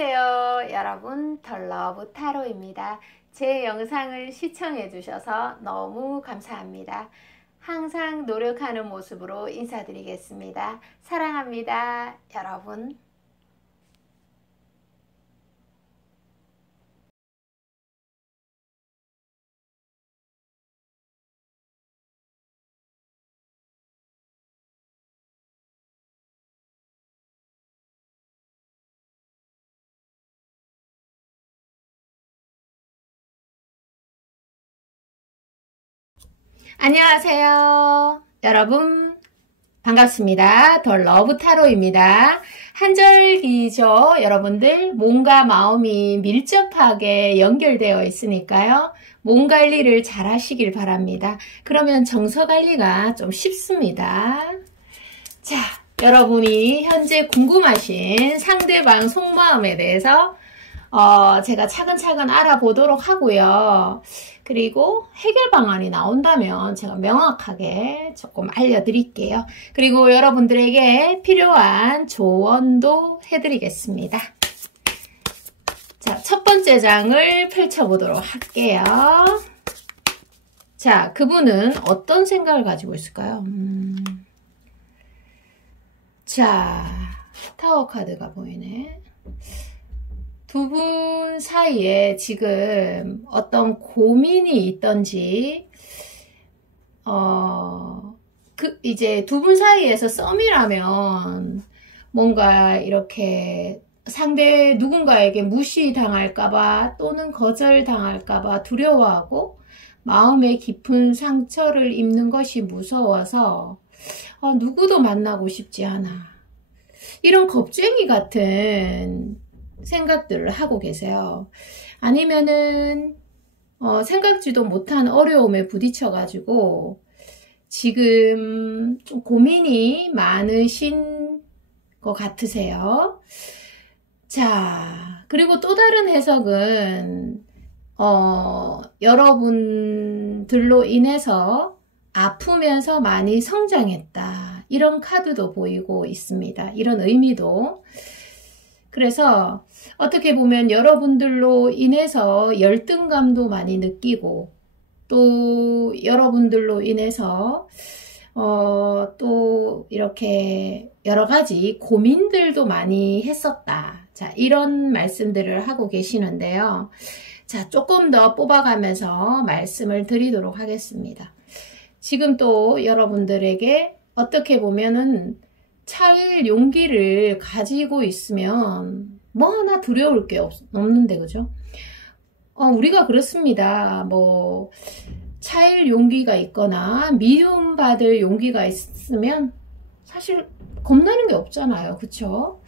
안녕하세요 여러분, 덜러브 타로입니다. 제 영상을 시청해 주셔서 너무 감사합니다. 항상 노력하는 모습으로 인사드리겠습니다. 사랑합니다 여러분. 안녕하세요 여러분, 반갑습니다. 더 러브 타로입니다. 한절기죠. 여러분들 몸과 마음이 밀접하게 연결되어 있으니까요, 몸 관리를 잘 하시길 바랍니다. 그러면 정서 관리가 좀 쉽습니다. 자, 여러분이 현재 궁금하신 상대방 속마음에 대해서 제가 차근차근 알아보도록 하고요. 그리고 해결 방안이 나온다면 제가 명확하게 조금 알려드릴게요. 그리고 여러분들에게 필요한 조언도 해드리겠습니다. 자, 첫 번째 장을 펼쳐보도록 할게요. 자, 그분은 어떤 생각을 가지고 있을까요? 자, 타워 카드가 보이네. 두 분 사이에 지금 어떤 고민이 있던지, 이제 두 분 사이에서 썸이라면 뭔가 이렇게 상대 누군가에게 무시당할까봐 또는 거절당할까봐 두려워하고 마음에 깊은 상처를 입는 것이 무서워서 누구도 만나고 싶지 않아, 이런 겁쟁이 같은 생각들을 하고 계세요. 아니면은 생각지도 못한 어려움에 부딪혀 가지고 지금 좀 고민이 많으신 것 같으세요. 자, 그리고 또 다른 해석은 여러분들로 인해서 아프면서 많이 성장했다, 이런 카드도 보이고 있습니다. 이런 의미도. 그래서 어떻게 보면 여러분들로 인해서 열등감도 많이 느끼고, 또 여러분들로 인해서 또 이렇게 여러 가지 고민들도 많이 했었다. 자, 이런 말씀들을 하고 계시는데요. 자, 조금 더 뽑아가면서 말씀을 드리도록 하겠습니다. 지금 또 여러분들에게 어떻게 보면은 차일 용기를 가지고 있으면 뭐 하나 두려울 게 없는데, 그죠? 우리가 그렇습니다. 뭐 차일 용기가 있거나 미움받을 용기가 있으면 사실 겁나는 게 없잖아요, 그쵸?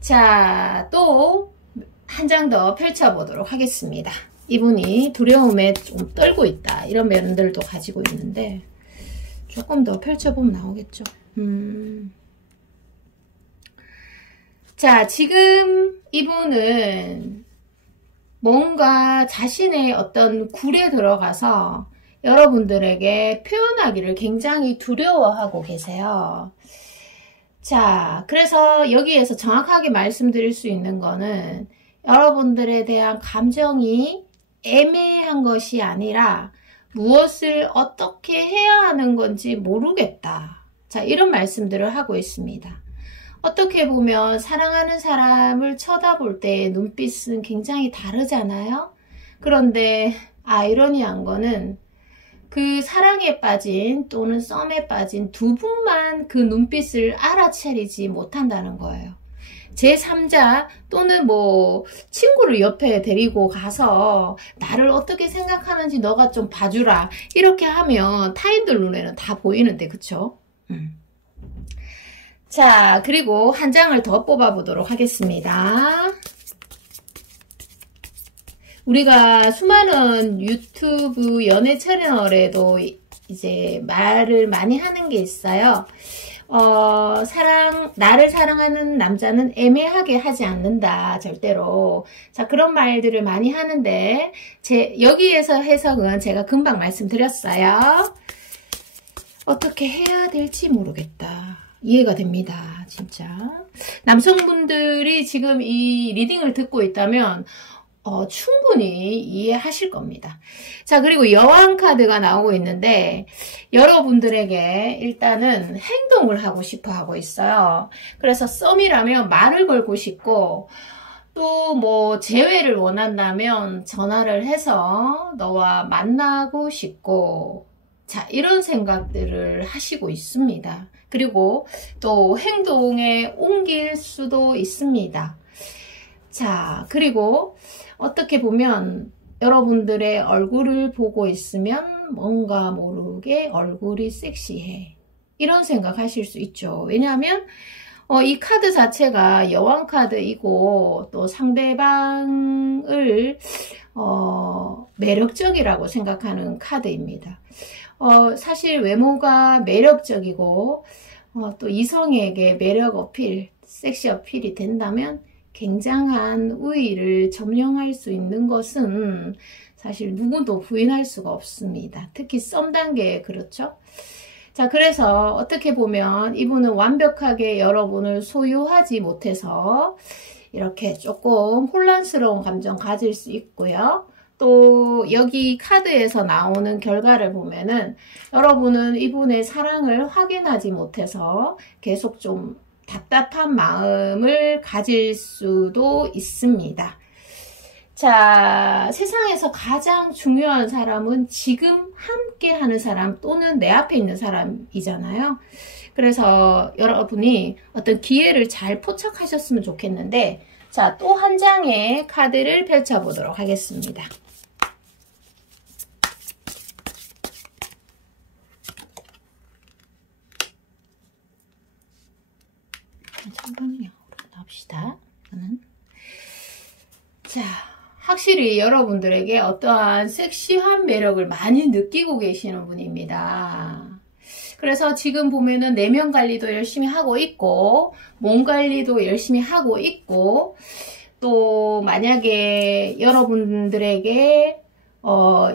자, 또 한 장 더 펼쳐보도록 하겠습니다. 이분이 두려움에 좀 떨고 있다, 이런 면들도 가지고 있는데 조금 더 펼쳐보면 나오겠죠. 자, 지금 이분은 뭔가 자신의 어떤 굴에 들어가서 여러분들에게 표현하기를 굉장히 두려워하고 계세요. 자, 그래서 여기에서 정확하게 말씀드릴 수 있는 거는 여러분들에 대한 감정이 애매한 것이 아니라 무엇을 어떻게 해야 하는 건지 모르겠다. 자, 이런 말씀들을 하고 있습니다. 어떻게 보면 사랑하는 사람을 쳐다볼 때의 눈빛은 굉장히 다르잖아요. 그런데 아이러니한 거는 그 사랑에 빠진 또는 썸에 빠진 두 분만 그 눈빛을 알아차리지 못한다는 거예요. 제3자 또는 뭐 친구를 옆에 데리고 가서 나를 어떻게 생각하는지 너가 좀 봐주라, 이렇게 하면 타인들 눈에는 다 보이는데, 그쵸? 자, 그리고 한 장을 더 뽑아 보도록 하겠습니다. 우리가 수많은 유튜브 연애 채널에도 이제 말을 많이 하는 게 있어요. 나를 사랑하는 남자는 애매하게 하지 않는다, 절대로. 자, 그런 말들을 많이 하는데, 여기에서 해석은 제가 금방 말씀드렸어요. 어떻게 해야 될지 모르겠다. 이해가 됩니다. 진짜. 남성분들이 지금 이 리딩을 듣고 있다면 충분히 이해하실 겁니다. 자, 그리고 여왕 카드가 나오고 있는데 여러분들에게 일단은 행동을 하고 싶어 하고 있어요. 그래서 썸이라면 말을 걸고 싶고 또 뭐 재회를 원한다면 전화를 해서 너와 만나고 싶고 자, 이런 생각들을 하시고 있습니다. 그리고 또 행동에 옮길 수도 있습니다. 자, 그리고 어떻게 보면 여러분들의 얼굴을 보고 있으면 뭔가 모르게 얼굴이 섹시해. 이런 생각 하실 수 있죠. 왜냐하면 이 카드 자체가 여왕 카드이고 또 상대방을 매력적이라고 생각하는 카드입니다. 사실 외모가 매력적이고 또 이성에게 매력 어필, 섹시 어필이 된다면 굉장한 우위를 점령할 수 있는 것은 사실 누구도 부인할 수가 없습니다. 특히 썸 단계에 그렇죠. 자, 그래서 어떻게 보면 이분은 완벽하게 여러분을 소유하지 못해서 이렇게 조금 혼란스러운 감정 가질 수 있고요. 또 여기 카드에서 나오는 결과를 보면은 여러분은 이분의 사랑을 확인하지 못해서 계속 좀 답답한 마음을 가질 수도 있습니다. 자, 세상에서 가장 중요한 사람은 지금 함께 하는 사람 또는 내 앞에 있는 사람이잖아요. 그래서 여러분이 어떤 기회를 잘 포착하셨으면 좋겠는데, 자, 또 한 장의 카드를 펼쳐보도록 하겠습니다. 잠깐만요. 나옵시다. 자, 확실히 여러분들에게 어떠한 섹시한 매력을 많이 느끼고 계시는 분입니다. 그래서 지금 보면은 내면 관리도 열심히 하고 있고 몸 관리도 열심히 하고 있고 또 만약에 여러분들에게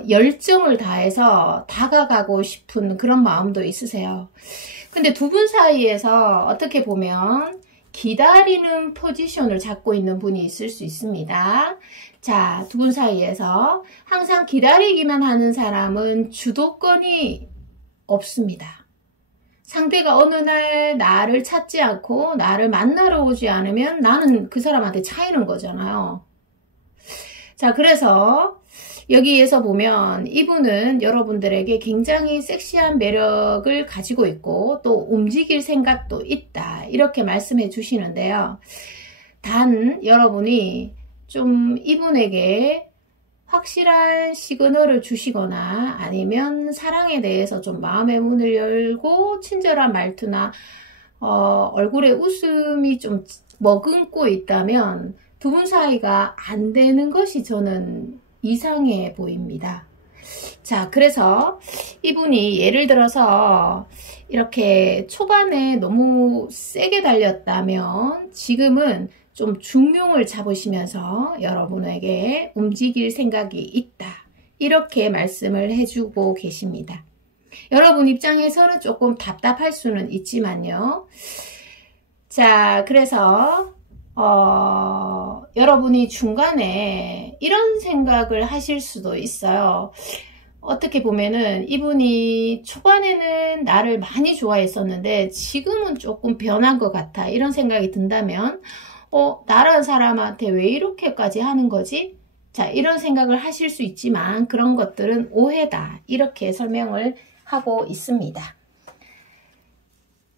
열정을 다해서 다가가고 싶은 그런 마음도 있으세요. 근데 두 분 사이에서 어떻게 보면 기다리는 포지션을 잡고 있는 분이 있을 수 있습니다. 자, 두 분 사이에서 항상 기다리기만 하는 사람은 주도권이 없습니다. 상대가 어느 날 나를 찾지 않고 나를 만나러 오지 않으면 나는 그 사람한테 차이는 거잖아요. 자, 그래서 여기에서 보면 이분은 여러분들에게 굉장히 섹시한 매력을 가지고 있고 또 움직일 생각도 있다. 이렇게 말씀해 주시는데요. 단 여러분이 좀 이분에게 확실한 시그널을 주시거나 아니면 사랑에 대해서 좀 마음의 문을 열고 친절한 말투나 얼굴에 웃음이 좀 머금고 있다면 두 분 사이가 안 되는 것이 저는 이상해 보입니다. 자, 그래서 이분이 예를 들어서 이렇게 초반에 너무 세게 달렸다면 지금은 좀 중용을 잡으시면서 여러분에게 움직일 생각이 있다. 이렇게 말씀을 해주고 계십니다. 여러분 입장에서는 조금 답답할 수는 있지만요. 자, 그래서 여러분이 중간에 이런 생각을 하실 수도 있어요. 어떻게 보면은 이분이 초반에는 나를 많이 좋아했었는데 지금은 조금 변한 것 같아. 이런 생각이 든다면 나라는 사람한테 왜 이렇게까지 하는 거지? 자, 이런 생각을 하실 수 있지만 그런 것들은 오해다. 이렇게 설명을 하고 있습니다.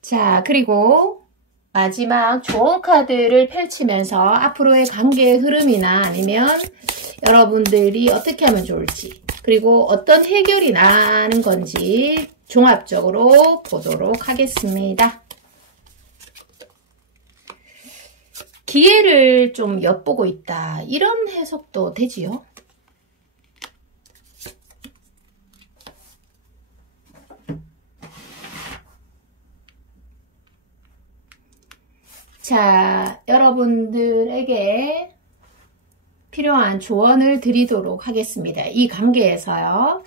자, 그리고 마지막 조언 카드를 펼치면서 앞으로의 관계의 흐름이나 아니면 여러분들이 어떻게 하면 좋을지 그리고 어떤 해결이 나는 건지 종합적으로 보도록 하겠습니다. 기회를 좀 엿보고 있다. 이런 해석도 되지요. 자, 여러분들에게 필요한 조언을 드리도록 하겠습니다. 이 관계에서요.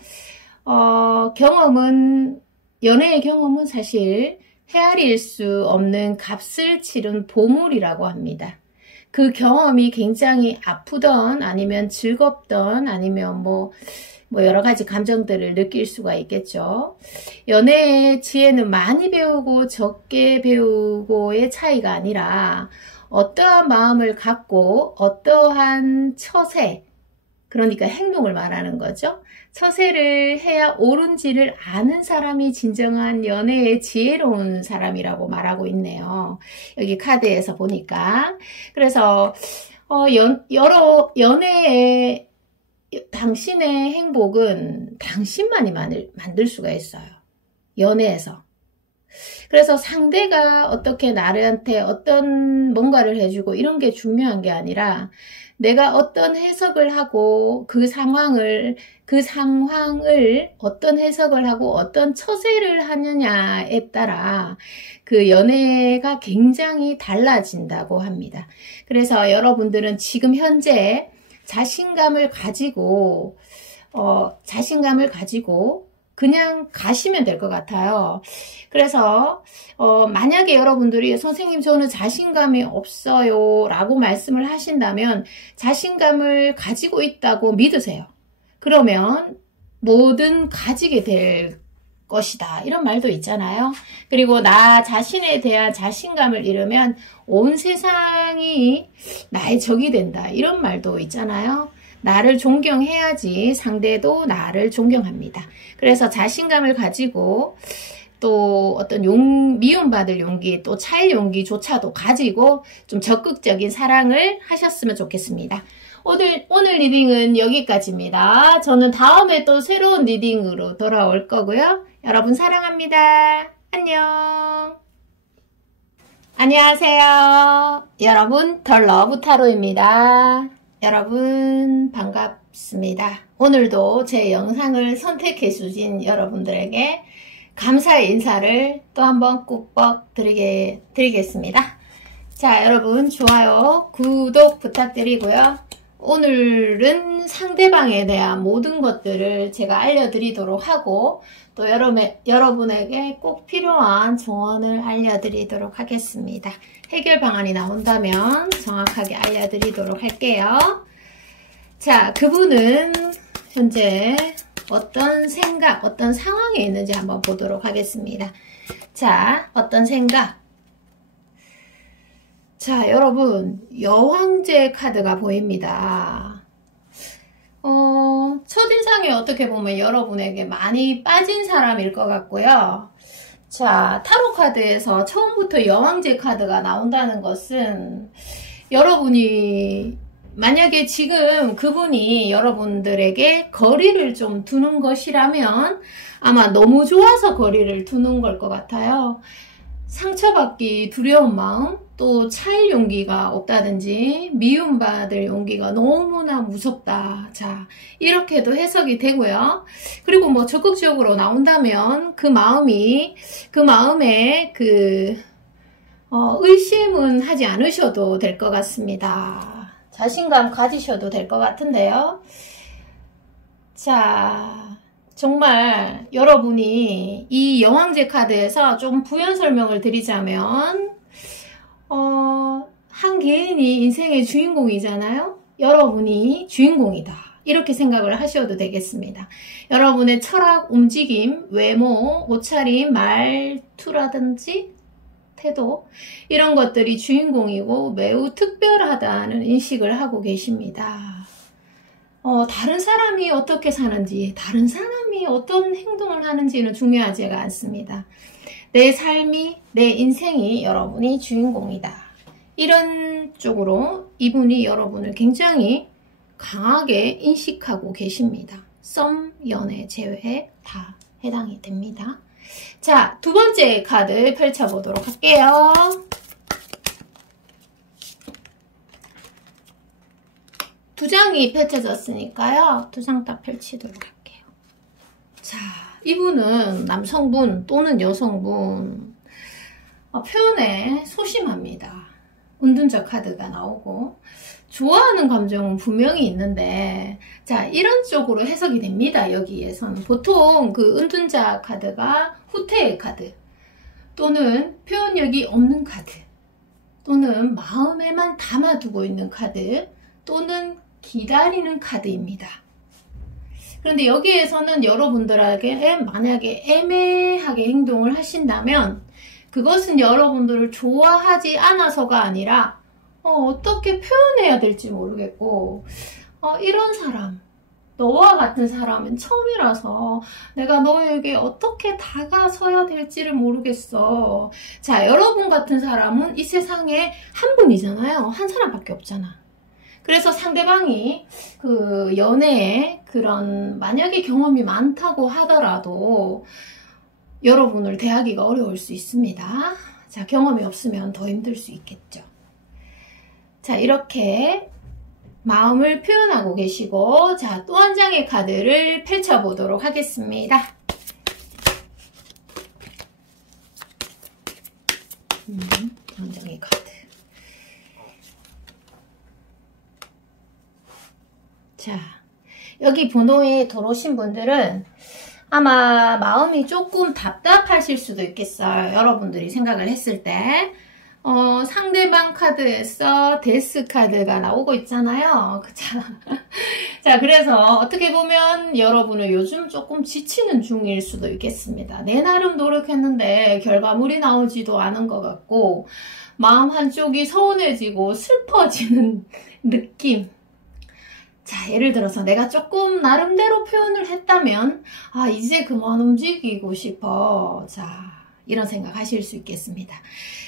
연애의 경험은 사실 헤아릴 수 없는 값을 치른 보물이라고 합니다. 그 경험이 굉장히 아프던 아니면 즐겁던 아니면 뭐 여러 가지 감정들을 느낄 수가 있겠죠. 연애의 지혜는 많이 배우고 적게 배우고의 차이가 아니라 어떠한 마음을 갖고 어떠한 처세, 그러니까 행동을 말하는 거죠. 처세를 해야 옳은지를 아는 사람이 진정한 연애의 지혜로운 사람이라고 말하고 있네요. 여기 카드에서 보니까. 그래서 연애의 당신의 행복은 당신만이 만들 수가 있어요. 연애에서. 그래서 상대가 어떻게 나한테 어떤 뭔가를 해주고 이런 게 중요한 게 아니라 내가 어떤 해석을 하고 그 상황을 어떤 해석을 하고 어떤 처세를 하느냐에 따라 그 연애가 굉장히 달라진다고 합니다. 그래서 여러분들은 지금 현재 자신감을 가지고 그냥 가시면 될 것 같아요. 그래서 만약에 여러분들이 선생님 저는 자신감이 없어요 라고 말씀을 하신다면 자신감을 가지고 있다고 믿으세요. 그러면 뭐든 가지게 될 것이다 이런 말도 있잖아요. 그리고 나 자신에 대한 자신감을 잃으면 온 세상이 나의 적이 된다 이런 말도 있잖아요. 나를 존경해야지 상대도 나를 존경합니다. 그래서 자신감을 가지고 또 어떤 미움받을 용기, 또 차일 용기조차도 가지고 좀 적극적인 사랑을 하셨으면 좋겠습니다. 오늘 리딩은 여기까지입니다. 저는 다음에 또 새로운 리딩으로 돌아올 거고요. 여러분 사랑합니다. 안녕. 안녕하세요. 여러분 더 러브 타로입니다. 여러분 반갑습니다. 오늘도 제 영상을 선택해 주신 여러분들에게 감사의 인사를 또 한번 꾹뻑 드리겠습니다. 자, 여러분 좋아요, 구독 부탁드리고요. 오늘은 상대방에 대한 모든 것들을 제가 알려드리도록 하고 또 여러분에게 꼭 필요한 조언을 알려드리도록 하겠습니다. 해결 방안이 나온다면 정확하게 알려드리도록 할게요. 자, 그분은 현재 어떤 생각, 어떤 상황에 있는지 한번 보도록 하겠습니다. 자, 어떤 생각? 자, 여러분, 여왕제 카드가 보입니다. 첫인상에 어떻게 보면 여러분에게 많이 빠진 사람일 것 같고요. 자, 타로 카드에서 처음부터 여왕제 카드가 나온다는 것은 여러분이 만약에 지금 그분이 여러분들에게 거리를 좀 두는 것이라면 아마 너무 좋아서 거리를 두는 걸 것 같아요. 상처받기 두려운 마음, 또 차일 용기가 없다든지 미움받을 용기가 너무나 무섭다. 자, 이렇게도 해석이 되고요. 그리고 뭐 적극적으로 나온다면 그 마음에 의심은 하지 않으셔도 될 것 같습니다. 자신감 가지셔도 될 것 같은데요. 자, 정말 여러분이 이 여왕제 카드에서 좀 부연 설명을 드리자면 한 개인이 인생의 주인공이잖아요. 여러분이 주인공이다. 이렇게 생각을 하셔도 되겠습니다. 여러분의 철학, 움직임, 외모, 옷차림, 말투라든지 태도 이런 것들이 주인공이고 매우 특별하다는 인식을 하고 계십니다. 다른 사람이 어떻게 사는지, 다른 사람이 어떤 행동을 하는지는 중요하지가 않습니다. 내 삶이, 내 인생이 여러분이 주인공이다. 이런 쪽으로 이분이 여러분을 굉장히 강하게 인식하고 계십니다. 썸, 연애, 제외 다 해당이 됩니다. 자, 두 번째 카드 펼쳐보도록 할게요. 두 장이 펼쳐졌으니까요. 두 장 딱 펼치도록 할게요. 자, 이분은 남성분 또는 여성분 표현에 소심합니다. 은둔자 카드가 나오고 좋아하는 감정은 분명히 있는데 자, 이런 쪽으로 해석이 됩니다. 여기에서는 보통 그 은둔자 카드가 후퇴의 카드 또는 표현력이 없는 카드, 또는 마음에만 담아두고 있는 카드, 또는 기다리는 카드입니다. 그런데 여기에서는 여러분들에게 만약에 애매하게 행동을 하신다면 그것은 여러분들을 좋아하지 않아서가 아니라 어떻게 표현해야 될지 모르겠고 이런 사람, 너와 같은 사람은 처음이라서 내가 너에게 어떻게 다가서야 될지를 모르겠어. 자, 여러분 같은 사람은 이 세상에 한 분이잖아요. 한 사람밖에 없잖아. 그래서 상대방이 그 연애에 그런 만약에 경험이 많다고 하더라도 여러분을 대하기가 어려울 수 있습니다. 자, 경험이 없으면 더 힘들 수 있겠죠. 자, 이렇게 마음을 표현하고 계시고, 자, 또 한 장의 카드를 펼쳐보도록 하겠습니다. 또 한 장의 카드. 자, 여기 번호에 들어오신 분들은 아마 마음이 조금 답답하실 수도 있겠어요. 여러분들이 생각을 했을 때. 상대방 카드에서 데스 카드가 나오고 있잖아요. 자, 그래서 어떻게 보면 여러분은 요즘 조금 지치는 중일 수도 있겠습니다. 내 나름 노력했는데 결과물이 나오지도 않은 것 같고, 마음 한쪽이 서운해지고 슬퍼지는 느낌. 자, 예를 들어서 내가 조금 나름대로 표현을 했다면 이제 그만 움직이고 싶어. 자, 이런 생각 하실 수 있겠습니다.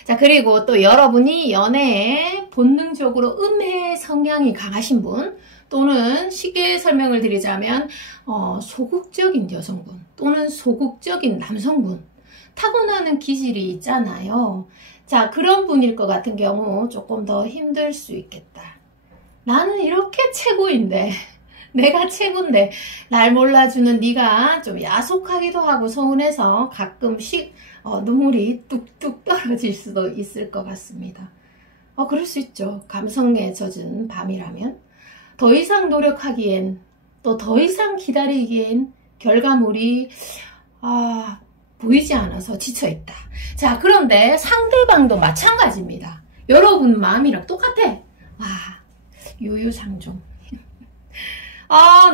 자, 그리고 또 여러분이 연애에 본능적으로 음해 성향이 강하신 분, 또는 쉽게 설명을 드리자면 소극적인 여성분 또는 소극적인 남성분, 타고나는 기질이 있잖아요. 자, 그런 분일 것 같은 경우 조금 더 힘들 수 있겠다. 나는 이렇게 최고인데, 내가 최고인데 날 몰라주는 네가 좀 야속하기도 하고 서운해서 가끔씩 눈물이 뚝뚝 떨어질 수도 있을 것 같습니다. 그럴 수 있죠. 감성에 젖은 밤이라면. 더 이상 노력하기엔, 또 더 이상 기다리기엔 결과물이 보이지 않아서 지쳐있다. 자, 그런데 상대방도 마찬가지입니다. 여러분 마음이랑 똑같아. 유유상종.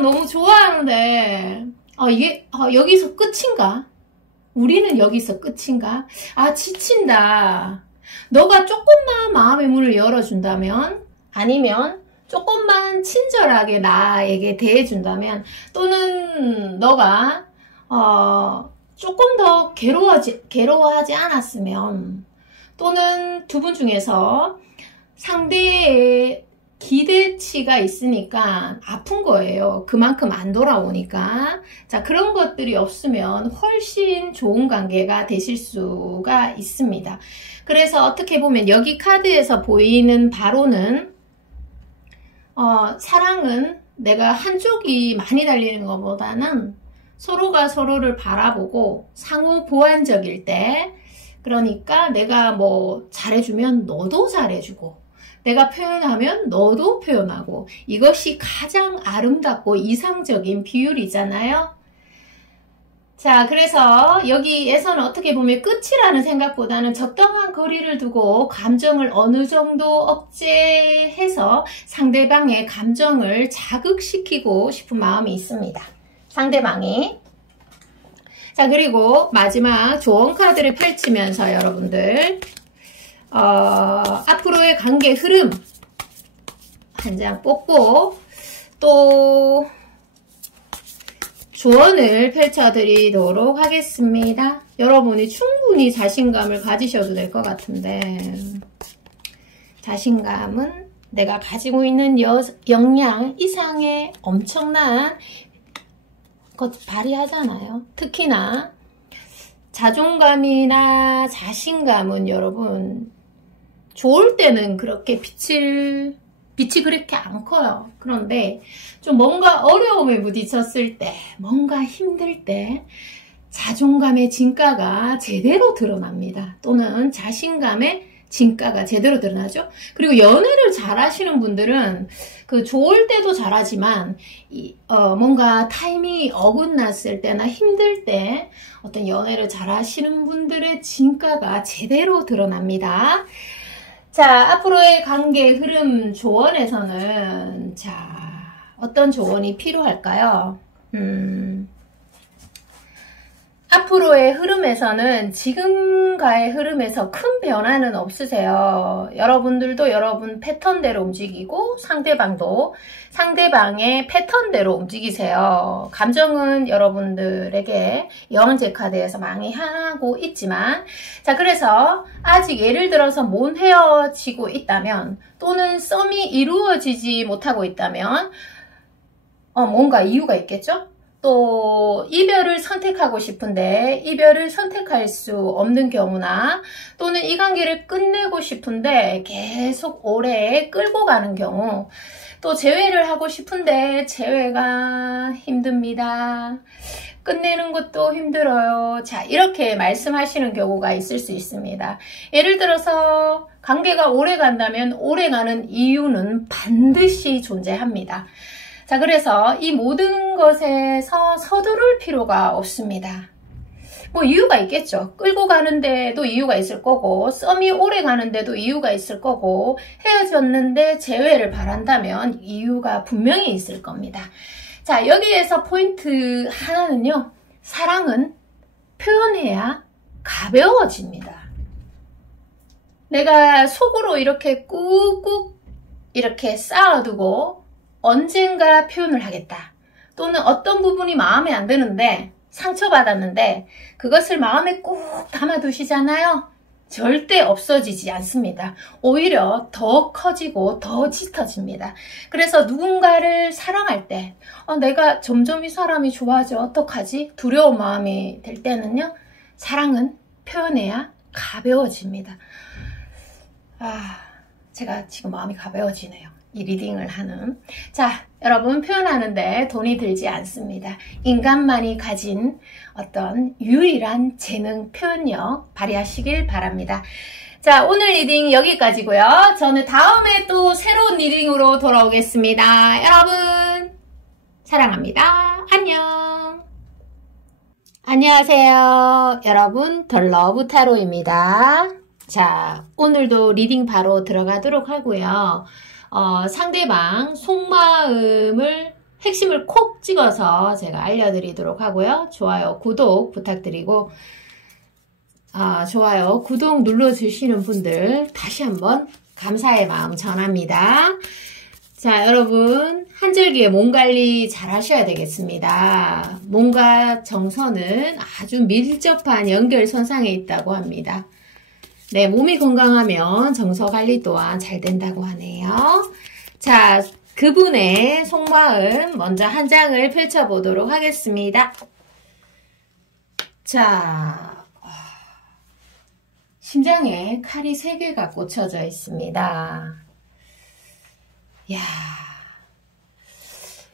너무 좋아하는데 이게 여기서 끝인가? 우리는 여기서 끝인가? 지친다. 너가 조금만 마음의 문을 열어준다면, 아니면 조금만 친절하게 나에게 대해준다면, 또는 너가 조금 더 괴로워하지 않았으면, 또는 두 분 중에서 상대의 기대치가 있으니까 아픈 거예요. 그만큼 안 돌아오니까. 자, 그런 것들이 없으면 훨씬 좋은 관계가 되실 수가 있습니다. 그래서 어떻게 보면 여기 카드에서 보이는 바로는 사랑은 내가 한쪽이 많이 달리는 것보다는 서로가 서로를 바라보고 상호 보완적일 때, 그러니까 내가 뭐 잘해주면 너도 잘해주고, 내가 표현하면 너도 표현하고, 이것이 가장 아름답고 이상적인 비율이잖아요. 자, 그래서 여기에서는 어떻게 보면 끝이라는 생각보다는 적당한 거리를 두고 감정을 어느 정도 억제해서 상대방의 감정을 자극시키고 싶은 마음이 있습니다. 상대방이. 자, 그리고 마지막 조언 카드를 펼치면서 여러분들 앞으로의 관계 흐름 한 장 뽑고 또 조언을 펼쳐드리도록 하겠습니다. 여러분이 충분히 자신감을 가지셔도 될 것 같은데, 자신감은 내가 가지고 있는 역량 이상의 엄청난 것 발휘하잖아요. 특히나 자존감이나 자신감은 여러분 좋을 때는 그렇게 빛이 그렇게 안 커요. 그런데 좀 뭔가 어려움에 부딪혔을 때, 뭔가 힘들 때 자존감의 진가가 제대로 드러납니다. 또는 자신감의 진가가 제대로 드러나죠. 그리고 연애를 잘 하시는 분들은 그 좋을 때도 잘하지만 뭔가 타이밍이 어긋났을 때나 힘들 때 어떤 연애를 잘 하시는 분들의 진가가 제대로 드러납니다. 자, 앞으로의 관계 흐름 조언에서는 자, 어떤 조언이 필요할까요? 앞으로의 흐름에서는 지금과의 흐름에서 큰 변화는 없으세요. 여러분들도 여러분 패턴대로 움직이고 상대방도 상대방의 패턴대로 움직이세요. 감정은 여러분들에게 영재 카드에서 많이 하고 있지만 자, 그래서 아직 예를 들어서 못 헤어지고 있다면 또는 썸이 이루어지지 못하고 있다면 뭔가 이유가 있겠죠? 또 이별을 선택하고 싶은데 이별을 선택할 수 없는 경우나 또는 이 관계를 끝내고 싶은데 계속 오래 끌고 가는 경우, 또 재회를 하고 싶은데 재회가 힘듭니다. 끝내는 것도 힘들어요. 자, 이렇게 말씀하시는 경우가 있을 수 있습니다. 예를 들어서 관계가 오래 간다면 오래 가는 이유는 반드시 존재합니다. 자, 그래서 이 모든 것에서 서두를 필요가 없습니다. 뭐 이유가 있겠죠. 끌고 가는데도 이유가 있을 거고, 썸이 오래 가는데도 이유가 있을 거고, 헤어졌는데 재회를 바란다면 이유가 분명히 있을 겁니다. 자, 여기에서 포인트 하나는요. 사랑은 표현해야 가벼워집니다. 내가 속으로 이렇게 꾹꾹 이렇게 쌓아두고 언젠가 표현을 하겠다. 또는 어떤 부분이 마음에 안 드는데 상처받았는데 그것을 마음에 꾹 담아두시잖아요. 절대 없어지지 않습니다. 오히려 더 커지고 더 짙어집니다. 그래서 누군가를 사랑할 때 내가 점점 이 사람이 좋아져 어떡하지? 두려운 마음이 들 때는요. 사랑은 표현해야 가벼워집니다. 제가 지금 마음이 가벼워지네요. 이 리딩을 하는. 자, 여러분 표현하는데 돈이 들지 않습니다. 인간만이 가진 어떤 유일한 재능 표현력 발휘하시길 바랍니다. 자, 오늘 리딩 여기까지고요. 저는 다음에 또 새로운 리딩으로 돌아오겠습니다. 여러분 사랑합니다. 안녕. 안녕하세요. 여러분 더 러브 타로입니다. 자, 오늘도 리딩 바로 들어가도록 하고요. 상대방 속마음을 핵심을 콕 찍어서 제가 알려드리도록 하고요. 좋아요, 구독 부탁드리고 좋아요, 구독 눌러주시는 분들 다시 한번 감사의 마음 전합니다. 자, 여러분 한절기에 몸 관리 잘 하셔야 되겠습니다. 몸과 정서는 아주 밀접한 연결선상에 있다고 합니다. 네, 몸이 건강하면 정서 관리 또한 잘 된다고 하네요. 자, 그분의 속마음 먼저 한 장을 펼쳐보도록 하겠습니다. 자, 심장에 칼이 3개가 꽂혀져 있습니다. 이야,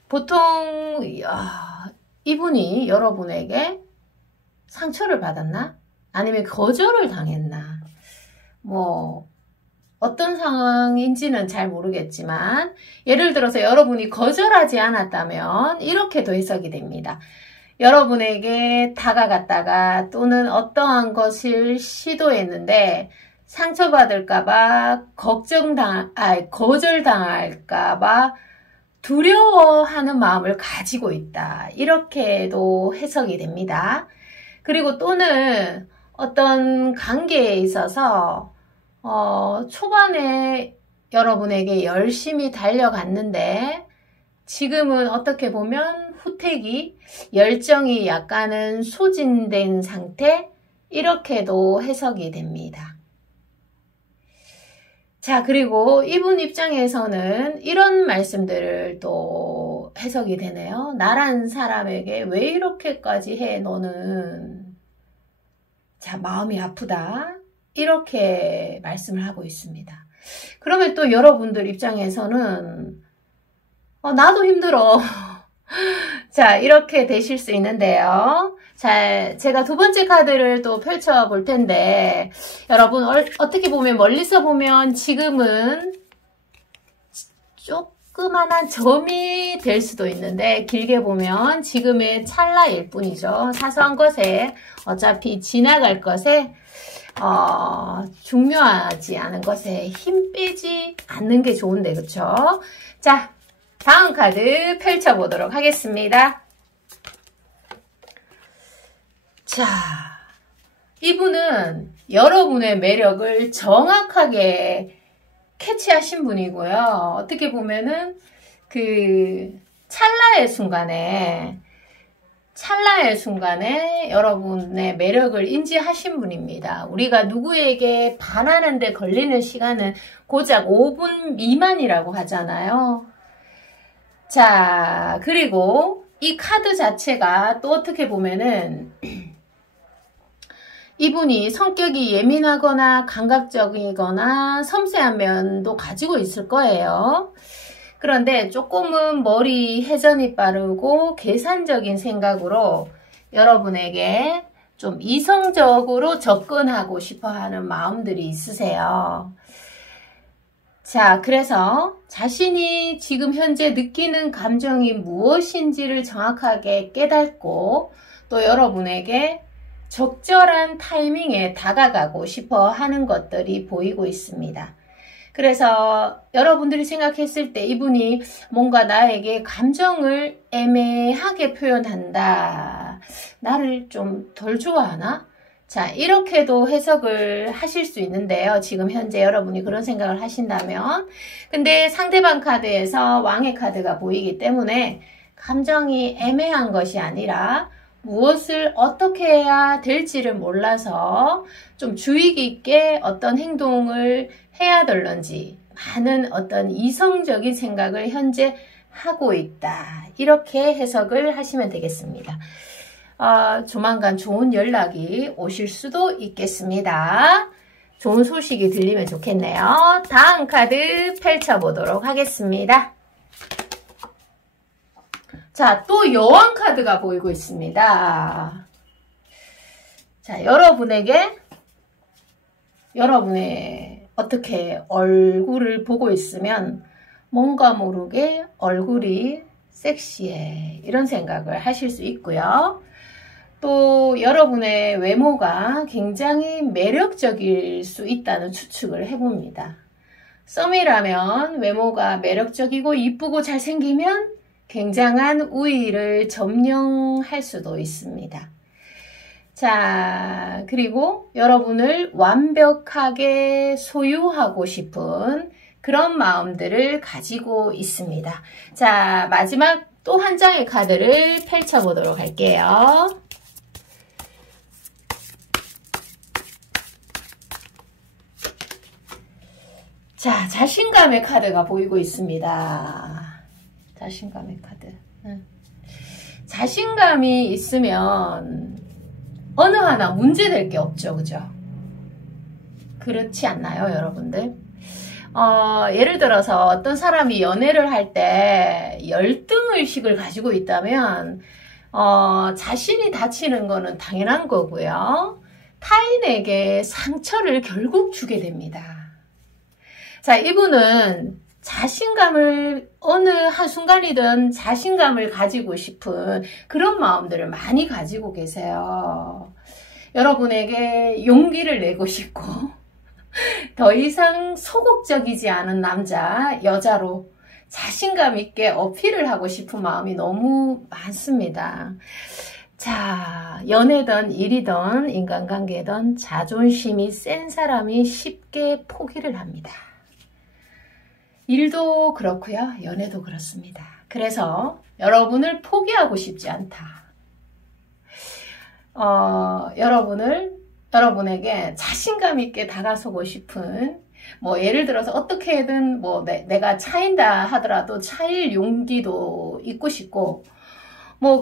보통 이분이 여러분에게 상처를 받았나? 아니면 거절을 당했나? 뭐 어떤 상황인지는 잘 모르겠지만 예를 들어서 여러분이 거절하지 않았다면 이렇게도 해석이 됩니다. 여러분에게 다가갔다가 또는 어떠한 것을 시도했는데 상처받을까봐 거절당할까봐 두려워하는 마음을 가지고 있다. 이렇게도 해석이 됩니다. 그리고 또는 어떤 관계에 있어서 초반에 여러분에게 열심히 달려갔는데 지금은 어떻게 보면 후퇴기, 열정이 약간은 소진된 상태, 이렇게도 해석이 됩니다. 자, 그리고 이분 입장에서는 이런 말씀들을 또 해석이 되네요. 나란 사람에게 왜 이렇게까지 해, 너는. 자, 마음이 아프다. 이렇게 말씀을 하고 있습니다. 그러면 또 여러분들 입장에서는 나도 힘들어. 자, 이렇게 되실 수 있는데요. 자, 제가 두 번째 카드를 또 펼쳐 볼 텐데, 여러분, 어떻게 보면, 멀리서 보면 지금은 조그만한 점이 될 수도 있는데, 길게 보면 지금의 찰나일 뿐이죠. 사소한 것에, 어차피 지나갈 것에, 중요하지 않은 것에 힘 빼지 않는 게 좋은데, 그쵸? 자, 다음 카드 펼쳐보도록 하겠습니다. 자, 이분은 여러분의 매력을 정확하게 캐치하신 분이고요. 어떻게 보면은 그 찰나의 순간에 여러분의 매력을 인지하신 분입니다. 우리가 누구에게 반하는데 걸리는 시간은 고작 5분 미만이라고 하잖아요. 자, 그리고 이 카드 자체가 또 어떻게 보면은 이분이 성격이 예민하거나 감각적이거나 섬세한 면도 가지고 있을 거예요. 그런데 조금은 머리 회전이 빠르고 계산적인 생각으로 여러분에게 좀 이성적으로 접근하고 싶어 하는 마음들이 있으세요. 자, 그래서 자신이 지금 현재 느끼는 감정이 무엇인지를 정확하게 깨닫고 또 여러분에게 적절한 타이밍에 다가가고 싶어 하는 것들이 보이고 있습니다. 그래서 여러분들이 생각했을 때 이분이 뭔가 나에게 감정을 애매하게 표현한다. 나를 좀 덜 좋아하나? 자, 이렇게도 해석을 하실 수 있는데요. 지금 현재 여러분이 그런 생각을 하신다면. 근데 상대방 카드에서 왕의 카드가 보이기 때문에 감정이 애매한 것이 아니라 무엇을 어떻게 해야 될지를 몰라서 좀 주의 깊게 어떤 행동을 해야 될런지 많은 어떤 이성적인 생각을 현재 하고 있다. 이렇게 해석을 하시면 되겠습니다. 조만간 좋은 연락이 오실 수도 있겠습니다. 좋은 소식이 들리면 좋겠네요. 다음 카드 펼쳐보도록 하겠습니다. 자, 또 여왕 카드가 보이고 있습니다. 자, 여러분의 어떻게 얼굴을 보고 있으면 뭔가 모르게 얼굴이 섹시해. 이런 생각을 하실 수 있고요. 또 여러분의 외모가 굉장히 매력적일 수 있다는 추측을 해봅니다. 썸이라면 외모가 매력적이고 이쁘고 잘생기면 굉장한 우위를 점령할 수도 있습니다. 자, 그리고 여러분을 완벽하게 소유하고 싶은 그런 마음들을 가지고 있습니다. 자, 마지막 또 한 장의 카드를 펼쳐보도록 할게요. 자, 자신감의 카드가 보이고 있습니다. 자신감의 카드. 자신감이 있으면 어느 하나 문제될 게 없죠. 그죠? 그렇지 않나요, 여러분들? 예를 들어서 어떤 사람이 연애를 할 때 열등의식을 가지고 있다면 자신이 다치는 거는 당연한 거고요. 타인에게 상처를 결국 주게 됩니다. 자, 이분은 자신감을 어느 한순간이든 자신감을 가지고 싶은 그런 마음들을 많이 가지고 계세요. 여러분에게 용기를 내고 싶고 더 이상 소극적이지 않은 남자, 여자로 자신감 있게 어필을 하고 싶은 마음이 너무 많습니다. 자, 연애든 일이든 인간관계든 자존심이 센 사람이 쉽게 포기를 합니다. 일도 그렇고요. 연애도 그렇습니다. 그래서 여러분을 포기하고 싶지 않다. 여러분에게 자신감 있게 다가서고 싶은 예를 들어서 어떻게든 내가 차인다 하더라도 차일 용기도 있고 싶고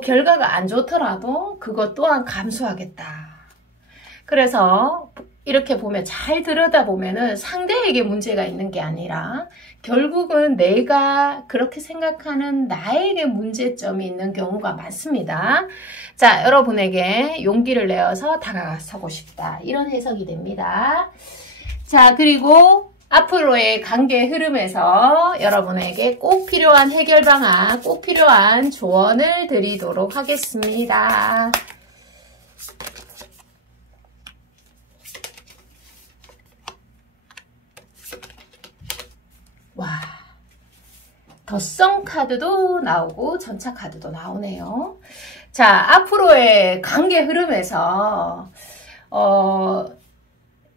결과가 안 좋더라도 그것 또한 감수하겠다. 그래서 이렇게 보면 잘 들여다보면은 상대에게 문제가 있는 게 아니라 결국은 내가 그렇게 생각하는 나에게 문제점이 있는 경우가 많습니다. 자, 여러분에게 용기를 내어서 다가서고 싶다. 이런 해석이 됩니다. 자, 그리고 앞으로의 관계 흐름에서 여러분에게 꼭 필요한 해결 방안, 꼭 필요한 조언을 드리도록 하겠습니다. 와, 덧성 카드도 나오고 전차 카드도 나오네요. 자, 앞으로의 관계 흐름에서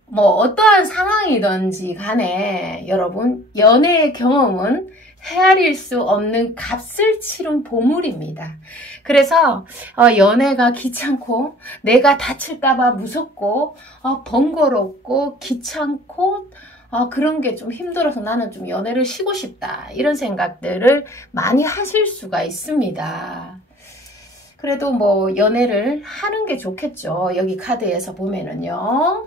뭐 어떠한 상황이든지 간에 여러분 연애의 경험은 헤아릴 수 없는 값을 치른 보물입니다. 그래서 연애가 귀찮고 내가 다칠까봐 무섭고 번거롭고 귀찮고 그런 게 좀 힘들어서 나는 좀 연애를 쉬고 싶다. 이런 생각들을 많이 하실 수가 있습니다. 그래도 뭐 연애를 하는 게 좋겠죠. 여기 카드에서 보면은요.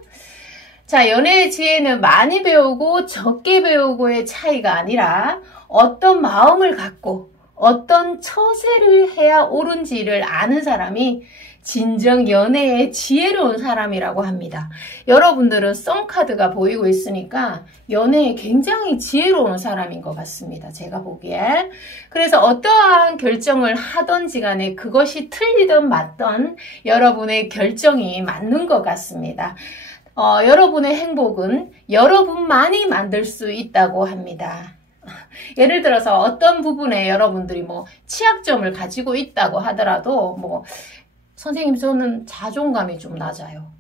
자, 연애의 지혜는 많이 배우고 적게 배우고의 차이가 아니라 어떤 마음을 갖고 어떤 처세를 해야 옳은지를 아는 사람이 진정 연애의 지혜로운 사람이라고 합니다. 여러분들은 썸카드가 보이고 있으니까 연애에 굉장히 지혜로운 사람인 것 같습니다. 제가 보기에. 그래서 어떠한 결정을 하든지 간에 그것이 틀리든 맞든 여러분의 결정이 맞는 것 같습니다. 여러분의 행복은 여러분만이 만들 수 있다고 합니다. 예를 들어서 어떤 부분에 여러분들이 뭐 취약점을 가지고 있다고 하더라도 뭐 선생님 저는 자존감이 좀 낮아요.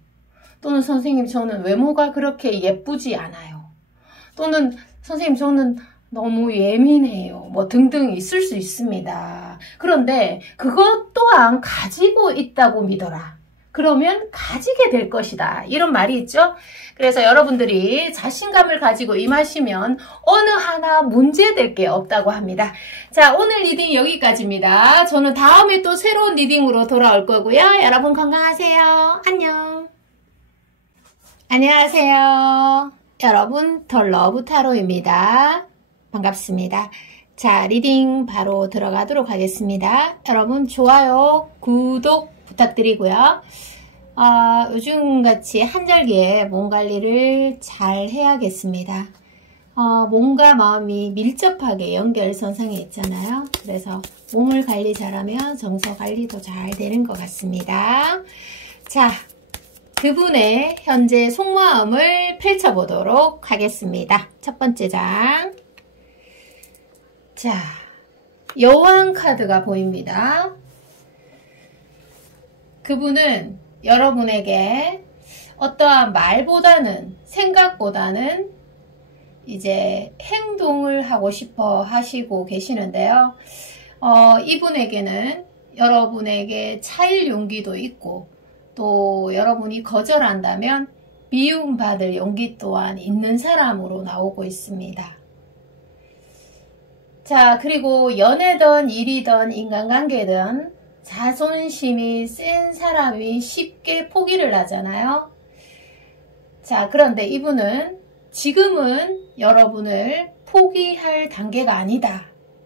또는 선생님 저는 외모가 그렇게 예쁘지 않아요. 또는 선생님 저는 너무 예민해요. 뭐 등등 있을 수 있습니다. 그런데 그것 또한 가지고 있다고 믿어라. 그러면 가지게 될 것이다. 이런 말이 있죠. 그래서 여러분들이 자신감을 가지고 임하시면 어느 하나 문제될 게 없다고 합니다. 자, 오늘 리딩 여기까지입니다. 저는 다음에 또 새로운 리딩으로 돌아올 거고요. 여러분 건강하세요. 안녕. 안녕하세요. 여러분 더 러브 타로입니다. 반갑습니다. 자, 리딩 바로 들어가도록 하겠습니다. 여러분 좋아요, 구독 부탁드리고요. 요즘같이 한절기에 몸 관리를 잘 해야겠습니다. 몸과 마음이 밀접하게 연결선상에 있잖아요. 그래서 몸을 관리 잘하면 정서 관리도 잘 되는 것 같습니다. 자, 그분의 현재 속마음을 펼쳐보도록 하겠습니다. 첫 번째 장. 자, 여왕 카드가 보입니다. 그분은 여러분에게 어떠한 말보다는 생각보다는 이제 행동을 하고 싶어 하시고 계시는데요. 이분에게는 여러분에게 차일 용기도 있고 또 여러분이 거절한다면 미움받을 용기 또한 있는 사람으로 나오고 있습니다. 자, 그리고 연애든 일이든 인간관계든 자존심이 센 사람이 쉽게 포기를 하잖아요. 자, 그런데 이분은 지금은 여러분을 포기할 단계가 아니다.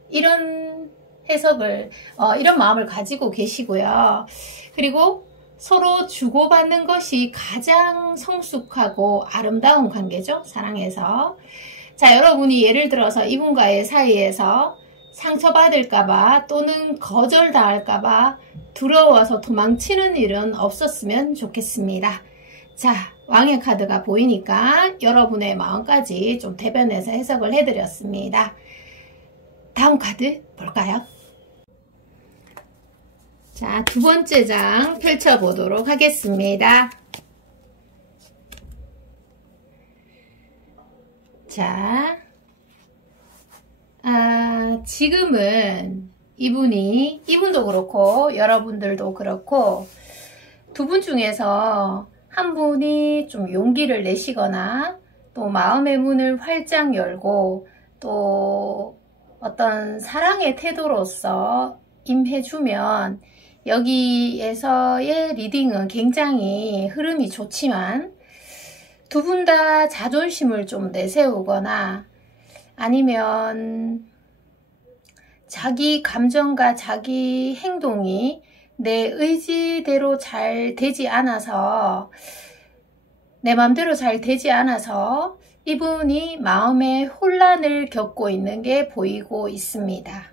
이런 해석을, 이런 마음을 가지고 계시고요. 그리고 서로 주고받는 것이 가장 성숙하고 아름다운 관계죠. 사랑에서. 자, 여러분이 예를 들어서 이분과의 사이에서 상처받을까봐 또는 거절당할까봐 두려워서 도망치는 일은 없었으면 좋겠습니다. 자, 왕의 카드가 보이니까 여러분의 마음까지 좀 대변해서 해석을 해드렸습니다. 다음 카드 볼까요? 자, 두 번째 장 펼쳐보도록 하겠습니다. 자, 지금은 이분도 그렇고 여러분들도 그렇고 두 분 중에서 한 분이 좀 용기를 내시거나 또 마음의 문을 활짝 열고 또 어떤 사랑의 태도로서 임해주면 여기에서의 리딩은 굉장히 흐름이 좋지만 두 분 다 자존심을 좀 내세우거나 아니면 자기 감정과 자기 행동이 내 의지대로 잘 되지 않아서, 내 마음대로 잘 되지 않아서 이분이 마음의 혼란을 겪고 있는 게 보이고 있습니다.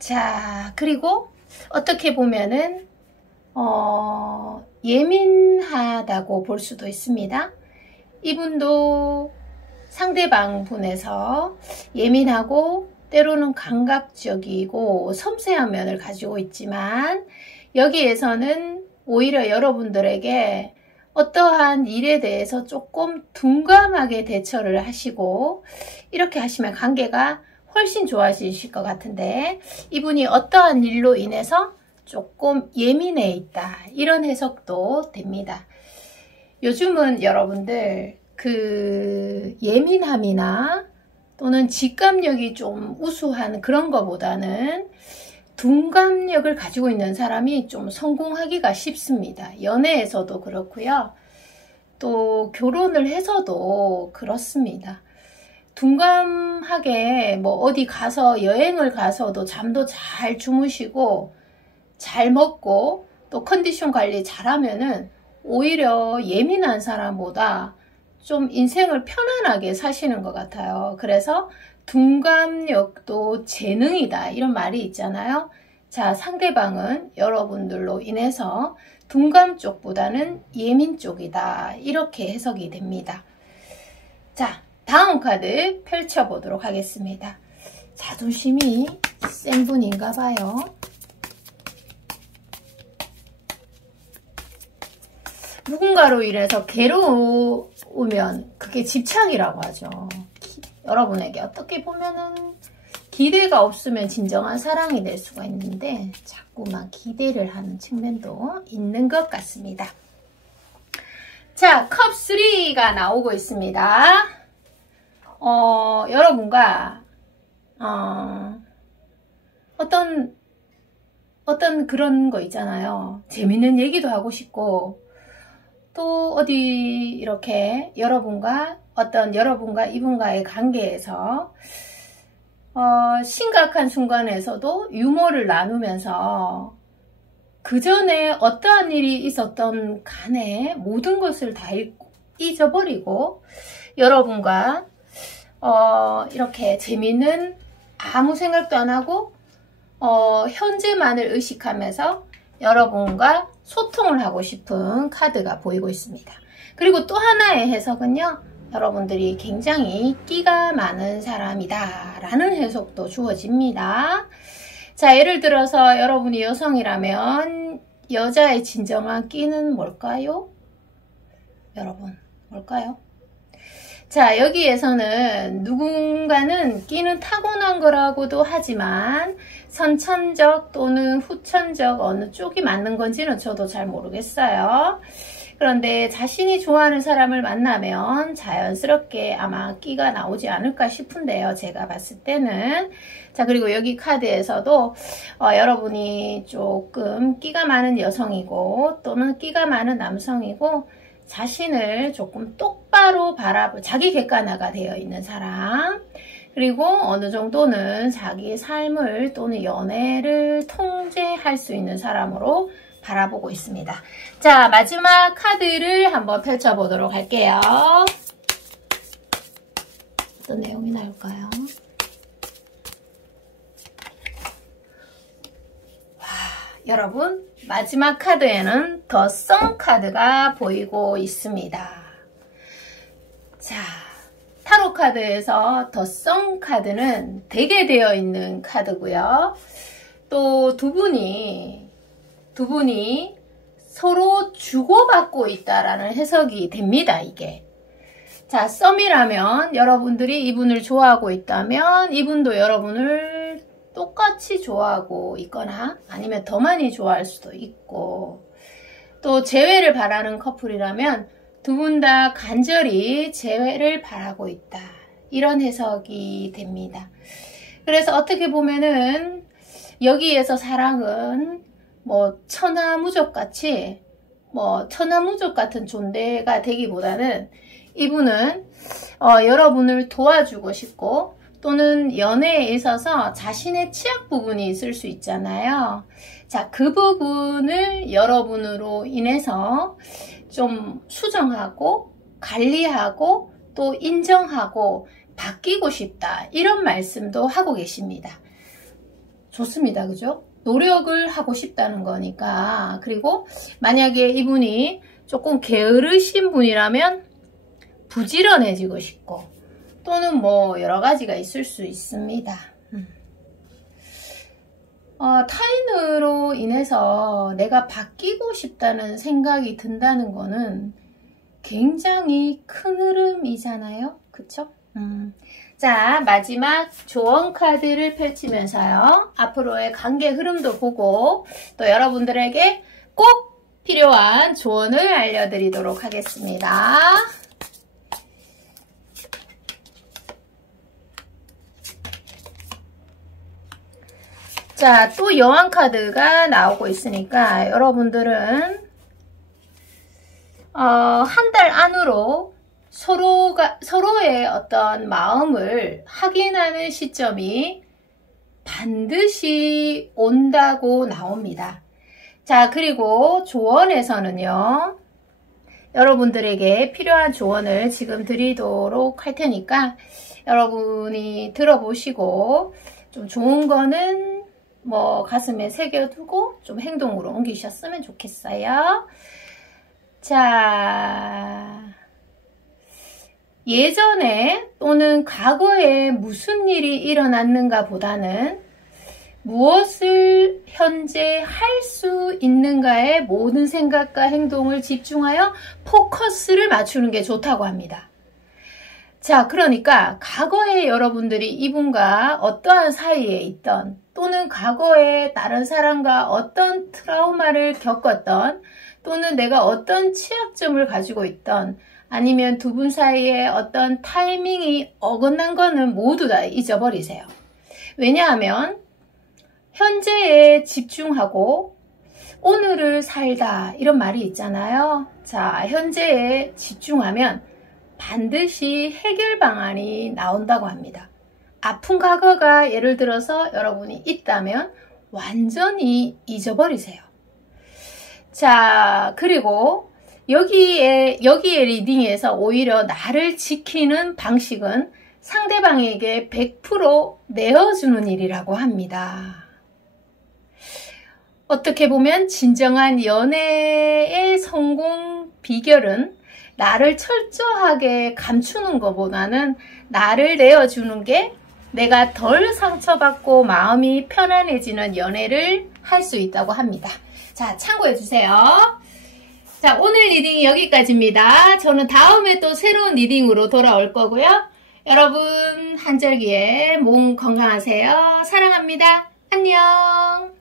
자, 그리고 어떻게 보면은 예민하다고 볼 수도 있습니다. 이분도 상대방 분에서 예민하고 때로는 감각적이고 섬세한 면을 가지고 있지만, 여기에서는 오히려 여러분들에게 어떠한 일에 대해서 조금 둔감하게 대처를 하시고, 이렇게 하시면 관계가 훨씬 좋아지실 것 같은데, 이분이 어떠한 일로 인해서 조금 예민해 있다, 이런 해석도 됩니다. 요즘은 여러분들 그 예민함이나 또는 직감력이 좀 우수한 그런 거보다는 둔감력을 가지고 있는 사람이 좀 성공하기가 쉽습니다. 연애에서도 그렇고요. 또 결혼을 해서도 그렇습니다. 둔감하게 뭐 어디 가서 여행을 가서도 잠도 잘 주무시고 잘 먹고 또 컨디션 관리 잘하면은 오히려 예민한 사람보다 좀 인생을 편안하게 사시는 것 같아요. 그래서 둔감력도 재능이다, 이런 말이 있잖아요. 자, 상대방은 여러분들로 인해서 둔감 쪽보다는 예민 쪽이다, 이렇게 해석이 됩니다. 자, 다음 카드 펼쳐보도록 하겠습니다. 자존심이 센 분인가 봐요. 누군가로 인해서 괴로우면 그게 집착이라고 하죠. 여러분에게 어떻게 보면은 기대가 없으면 진정한 사랑이 될 수가 있는데 자꾸만 기대를 하는 측면도 있는 것 같습니다. 자, 컵 3가 나오고 있습니다. 여러분과 어떤 그런 거 있잖아요. 재밌는 얘기도 하고 싶고, 또 어디 이렇게 여러분과 이분과의 관계에서 심각한 순간에서도 유머를 나누면서 그 전에 어떠한 일이 있었던 간에 모든 것을 다 잊어버리고 여러분과 이렇게 재밌는, 아무 생각도 안 하고 현재만을 의식하면서 여러분과 소통을 하고 싶은 카드가 보이고 있습니다. 그리고 또 하나의 해석은요, 여러분들이 굉장히 끼가 많은 사람이다 라는 해석도 주어집니다. 자, 예를 들어서 여러분이 여성이라면 여자의 진정한 끼는 뭘까요? 여러분, 뭘까요? 자, 여기에서는 누군가는 끼는 타고난 거라고도 하지만 선천적 또는 후천적 어느 쪽이 맞는 건지는 저도 잘 모르겠어요. 그런데 자신이 좋아하는 사람을 만나면 자연스럽게 아마 끼가 나오지 않을까 싶은데요, 제가 봤을 때는. 자, 그리고 여기 카드에서도 여러분이 조금 끼가 많은 여성이고 또는 끼가 많은 남성이고 자신을 조금 똑바로 자기 객관화가 되어 있는 사람, 그리고 어느 정도는 자기 삶을 또는 연애를 통제할 수 있는 사람으로 바라보고 있습니다. 자, 마지막 카드를 한번 펼쳐보도록 할게요. 어떤 내용이 나올까요? 여러분, 마지막 카드에는 더 선 카드가 보이고 있습니다. 자, 타로 카드에서 더 선 카드는 대게 되어 있는 카드고요. 또 두 분이 서로 주고받고 있다라는 해석이 됩니다, 이게. 자, 썸이라면 여러분들이 이분을 좋아하고 있다면 이분도 여러분을 똑같이 좋아하고 있거나 아니면 더 많이 좋아할 수도 있고, 또 재회를 바라는 커플이라면 두 분 다 간절히 재회를 바라고 있다, 이런 해석이 됩니다. 그래서 어떻게 보면은 여기에서 사랑은 뭐 천하무적같이 뭐 천하무적 같은 존재가 되기보다는 이분은 여러분을 도와주고 싶고 또는 연애에 있어서 자신의 취약 부분이 있을 수 있잖아요. 자, 그 부분을 여러분으로 인해서 좀 수정하고 관리하고 또 인정하고 바뀌고 싶다, 이런 말씀도 하고 계십니다. 좋습니다. 그죠? 노력을 하고 싶다는 거니까. 그리고 만약에 이분이 조금 게으르신 분이라면 부지런해지고 싶고 또는 뭐 여러 가지가 있을 수 있습니다. 타인으로 인해서 내가 바뀌고 싶다는 생각이 든다는 거는 굉장히 큰 흐름이잖아요. 그쵸? 자, 마지막 조언 카드를 펼치면서요, 앞으로의 관계 흐름도 보고 또 여러분들에게 꼭 필요한 조언을 알려드리도록 하겠습니다. 자, 또 여왕 카드가 나오고 있으니까 여러분들은 한 달 안으로 서로의 어떤 마음을 확인하는 시점이 반드시 온다고 나옵니다. 자, 그리고 조언에서는요, 여러분들에게 필요한 조언을 지금 드리도록 할 테니까 여러분이 들어보시고 좀 좋은 거는 뭐 가슴에 새겨두고 좀 행동으로 옮기셨으면 좋겠어요. 자, 예전에 또는 과거에 무슨 일이 일어났는가 보다는 무엇을 현재 할 수 있는가에 모든 생각과 행동을 집중하여 포커스를 맞추는 게 좋다고 합니다. 자, 그러니까 과거에 여러분들이 이분과 어떠한 사이에 있던 또는 과거에 다른 사람과 어떤 트라우마를 겪었던 또는 내가 어떤 취약점을 가지고 있던 아니면 두 분 사이에 어떤 타이밍이 어긋난 거는 모두 다 잊어버리세요. 왜냐하면 현재에 집중하고 오늘을 살다, 이런 말이 있잖아요. 자, 현재에 집중하면 반드시 해결 방안이 나온다고 합니다. 아픈 과거가 예를 들어서 여러분이 있다면 완전히 잊어버리세요. 자, 그리고 여기에 리딩에서 오히려 나를 지키는 방식은 상대방에게 100% 내어주는 일이라고 합니다. 어떻게 보면 진정한 연애의 성공 비결은 나를 철저하게 감추는 것보다는 나를 내어주는 게 내가 덜 상처받고 마음이 편안해지는 연애를 할 수 있다고 합니다. 자, 참고해 주세요. 자, 오늘 리딩이 여기까지입니다. 저는 다음에 또 새로운 리딩으로 돌아올 거고요. 여러분, 한절기에 몸 건강하세요. 사랑합니다. 안녕.